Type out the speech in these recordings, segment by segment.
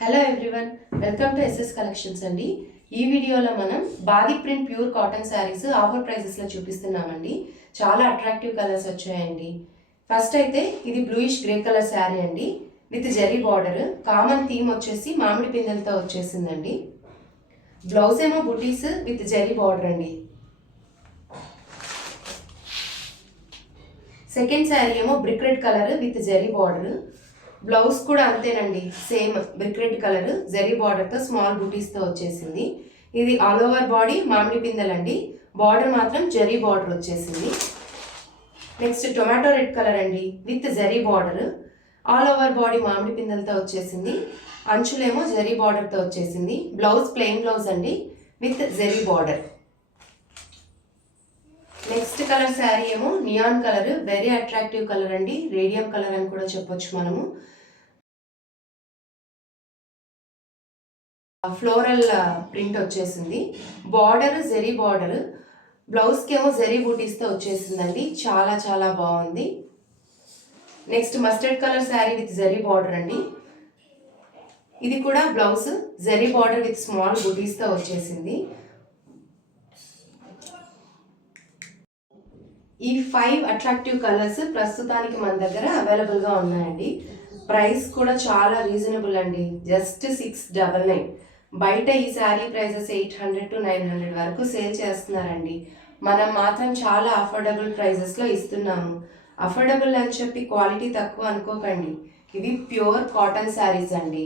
Hello everyone, welcome to SS collections అండి. ఈ వీడియోలో మనం బాది print pure cotton saris offer ప్రైసెస్లో చూపిస్తున్నామండి. చాలా అట్రాక్టివ్ కలర్స్ వచ్చాయండి. ఫస్ట్ అయితే ఇది బ్లూయిష్ గ్రే కలర్ శారీ అండి with zari border. Common theme వచ్చేసి మామిడి పిందెలతో వచ్చేసిందండి. బ్లౌజ్ ఏమో బుటీస్ విత్ జెరీ బార్డర్ అండి. సెకండ్ శారీ ఏమో brick red colour with zari border. Blouse కూడా అంతేనండి, same brick red colour zari బార్డర్తో స్మాల్ బుటీస్తో వచ్చేసింది. ఇది ఆల్ ఓవర్ బాడీ మామిడి పిందెలండి, బార్డర్ మాత్రం జెరీ బార్డర్ వచ్చేసింది. నెక్స్ట్ టొమాటో రెడ్ కలర్ అండి with zari border. All over body మామిడి పిందెలతో వచ్చేసింది, అంచులేమో జెరీ బార్డర్తో వచ్చేసింది. బ్లౌజ్ ప్లెయిన్ బ్లౌజ్ అండి with zari border. Next colour sari ఏమో neon colour, very attractive colour అండి, రేడియం కలర్ అని కూడా చెప్పొచ్చు మనము. ఫ్లోరల్ ప్రింట్ వచ్చేసింది, బార్డర్ జెరీ బార్డర్, బ్లౌజ్కి ఏమో జెరీ బూటీస్తో వచ్చేసిందండి. చాలా చాలా బాగుంది. Next mustard colour sari with zari border అండి. ఇది కూడా blouse zari border with small బూటీస్తో వచ్చేసింది. ఈ 5 అట్రాక్టివ్ కలర్స్ ప్రస్తుతానికి మన దగ్గర అవైలబుల్గా ఉన్నాయండి. ప్రైస్ కూడా చాలా రీజనబుల్ అండి, జస్ట్ 699. బయట ఈ శారీ ప్రైజెస్ 800 to 900 వరకు సేల్ చేస్తున్నారండి. మనం మాత్రం చాలా అఫోర్డబుల్ ప్రైజెస్లో ఇస్తున్నాము. అఫోర్డబుల్ అని చెప్పి క్వాలిటీ తక్కువ అనుకోకండి, ఇవి ప్యూర్ కాటన్ శారీస్ అండి.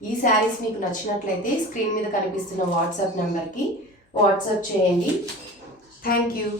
ఈ శారీస్ మీకు నచ్చినట్లయితే స్క్రీన్ మీద కనిపిస్తున్న వాట్సాప్ నెంబర్కి వాట్సాప్ చేయండి. Thank you.